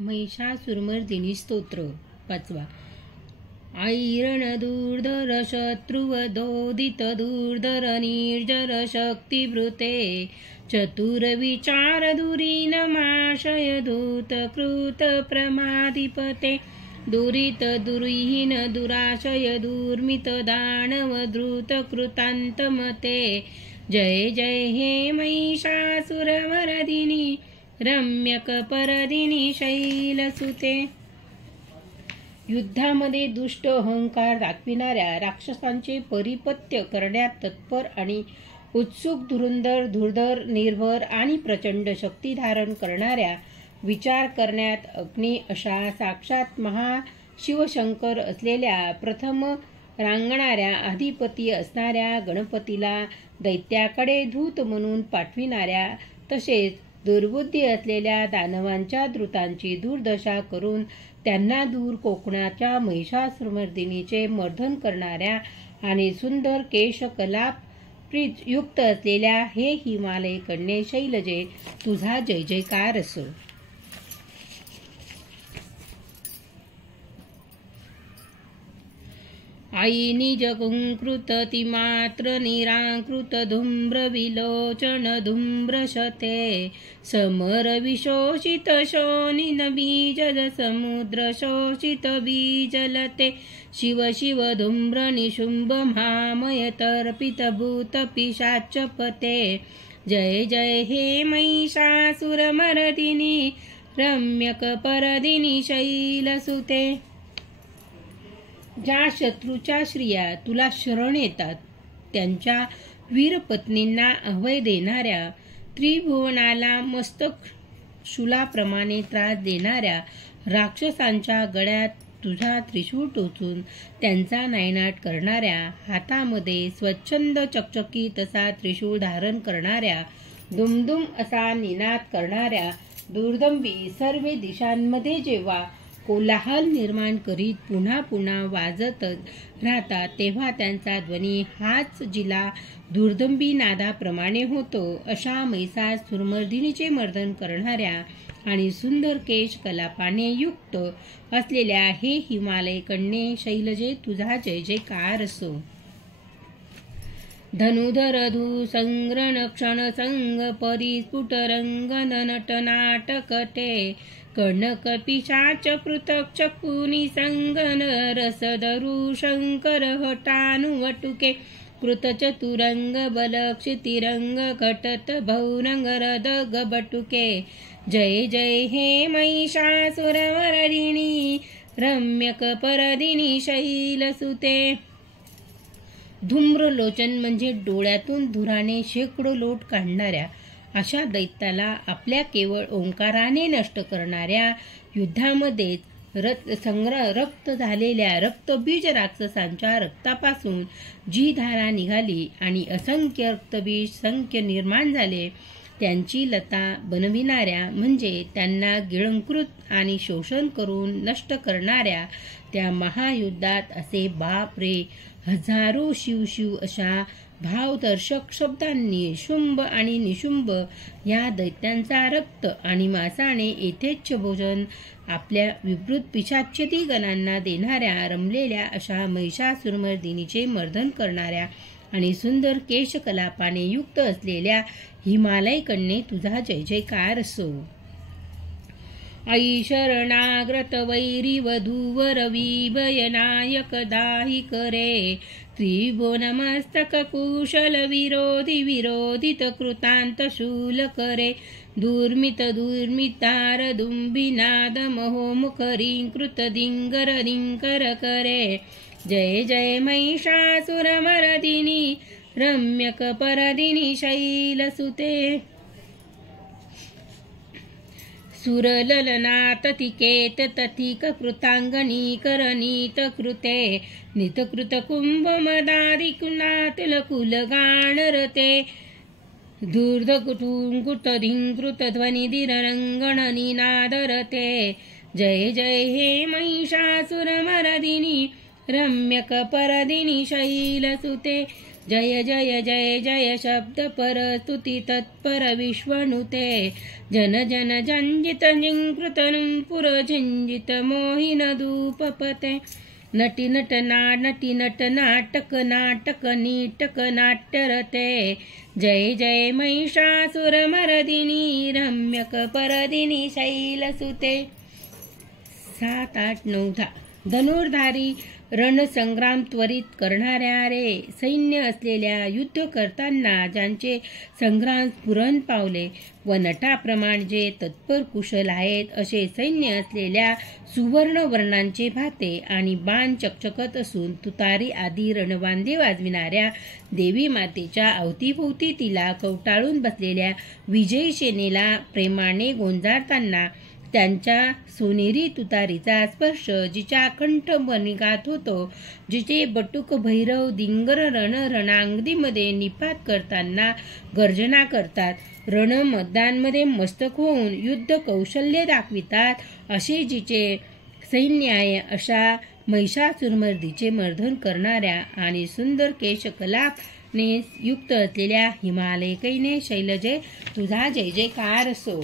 महिषासुरमर्दिनी स्तोत्र 5. ऐरण दुर्धर शत्रुवधोदित दुर्धर निर्जर शक्तिवृते चतुर्विचार दुरीनमाशय धूत कृत प्रमाधिपते दुरित दुर्हीन दुराशय दुर्मित दानव द्रुत कृतांतमते जय जय हे महिषासुरमर्दिनी रम्यक परदिनी शैलसुते. युद्धामध्ये दुष्ट अहंकार दाखविणाऱ्या राक्षसांचे परिपत्य करण्यात तत्पर आणि उत्सुक धुरंधर धुरधर निर्भर आणि प्रचंड शक्ती धारण करणाऱ्या विचार करण्यात अग्नी अशा साक्षात महाशिवशंकर असलेल्या प्रथम रांगणाऱ्या अधिपती असणाऱ्या गणपतीला दैत्याकडे दूत म्हणून पाठविणाऱ्या तसेच दुर्बुद्धी असलेल्या दानवांच्या द्रुतांची दुर्दशा करून त्यांना दूर कोकणाच्या महिषासुरमर्दिनीचे मर्दन करणाऱ्या आणि सुंदर केशकलाप युक्त असलेल्या हे हिमालय कन्ये शैलजे तुझा जय जयकार असो. आई निजकुंकृत तिमात्र निराकृत धूम्र विलोचन धूम्रशते समर विशोषित शोणिन बीजज समुद्र शोषित बीजलते शिव शिव धूम्र निशुंभ महामय तर्पित भूत पिशाचपते जय जय हे महिषासुरमर्दिनी रम्यक परदिनी शैलसुते. ज्या शत्रूच्या स्त्रिया तुला शरण येतात त्यांच्या वीरपत्नींना अभय देणाऱ्या त्रिभुवनाला मस्तक शूलाप्रमाणे त्रास देणाऱ्या राक्षसांच्या गळ्यात तुझा त्रिशूळ टोचून त्यांचा नायनाट करणाऱ्या हातामध्ये स्वच्छंद चकचकीत असा त्रिशूळ धारण करणाऱ्या दुमदुम असा निनाद करणाऱ्या दुर्दंबी सर्व दिशांमध्ये जेव्हा कोलाहल निर्माण करीत पुन्हा पुन्हा वाजतच राहतात तेव्हा त्यांचा ध्वनी हाच जिला दुर्दंबी नादाप्रमाणे होतो. अशा महिषासुरमर्दिनीचे मर्दन करणाऱ्या आणि सुंदर केश कलापाने युक्त असलेल्या हे हिमालय कन्ये शैलजे तुझा जय जयकार असो. धनुधर धू संग्रण क्षण संग परिस्फुट रंगन नट नाटकटे कनक पिशाच पृथक चकुनी संगन रसधरू शंकर हटानुवटुके कृत चतुरंग बलक्षितिरंग घटत भौरंग रदग बटुके जय जय हे महिषासुरमर्दिनी रम्यक परदिनी शैलसुते. धूम्रलोचन म्हणजे डोळ्यातून धुराने शेकडो लोट काढणाऱ्या अशा दैत्याला आपल्या केवळ ओंकाराने नष्ट करणाऱ्या युद्धामध्ये रक्त झालेल्या रक्तबीज राक्षसांच्या रक्तापासून जी धारा निघाली आणि असंख्य रक्तबीज संख्य निर्माण झाले त्यांची लता बनविणाऱ्या म्हणजे त्यांना गिळंकृत आणि शोषण करून नष्ट करणाऱ्या त्या महायुद्धात असे बाप रे हजारो शिवशिव अशा भावदर्शक शब्दांनी शुंभ आणि निशुंभ या दैत्यांचा रक्त आणि मांसाने यथेच्छ भोजन आपल्या विवृत पिशाच्यती गणांना देणाऱ्या रमलेल्या अशा महिषासुरमर्दिनीचे मर्दन करणाऱ्या आणि सुंदर केशकलापाने युक्त असलेल्या हिमालय कन्ये तुझा जय जयकार असो. आई शरणाग्रत वैरी वधूवर विभय नायक दाही करे त्रिभुवन मस्तक कुशल विरोधी विरोधित कृतांत शूल करे दुर्मित दुर्मितार दुंबिनाद महोमुख रिंकृत दिंगर रिंकर करे जय जय महिषासुरमर्दिनी रम्यक परदिनी शैलसुते. सुरललनात तिकेत तथिक कृतांगणी करनीत कृते नितकृत कुंभ मदारी कुनातल कुलगाणरते धूर्ध कुटुंकुट धिंकृत ध्वनी दिरंगण निनादरते जय जय हे महिषासुरमर्दिनी रम्यक परदिनी शैलसुते. जय जय जय जय शब्द पर स्तुती तत्पर विश्वनुते जन जन जंजित जिंकृत पुर झिंजित मोहिन धूपपते नटी नट नाटक नाटक नीटक नाट्यरते जय जय महिषासुर मर्दिनी रम्यक परदिनी शैलसुते 7 8 9 10 धनुर्धारी रणसंग्राम त्वरित करणाऱ्या रे सैन्य असलेल्या युद्ध करताना ज्यांचे संग्राम स्फुरण पावले व नटाप्रमाणे जे तत्पर कुशल आहेत असे सैन्य असलेल्या सुवर्ण वर्णांचे भाते आणि बाण चकचकत असून तुतारी आदी रणवांदे वाजविणाऱ्या देवी मातेच्या अवतीभोवती तिला कवटाळून बसलेल्या विजयी सेनेला प्रेमाने गोंजारताना त्यांच्या सोनेरी तुतारीचा स्पर्श जिच्या कंठ बनिगात होतो, जिचे बटुक भैरव दिंगर रणांगदीमध्ये निपात करताना गर्जना करतात, रण मैदानामध्ये मस्तक होऊन युद्ध कौशल्य दाखवितात, असे जिचे सैन्य आहे अशा महिषासुरमर्दीचे मर्दन करणाऱ्या आणि सुंदर केशकलापने युक्त असलेल्या हिमालयकैने शैलजे तुझा जय जयकार असो.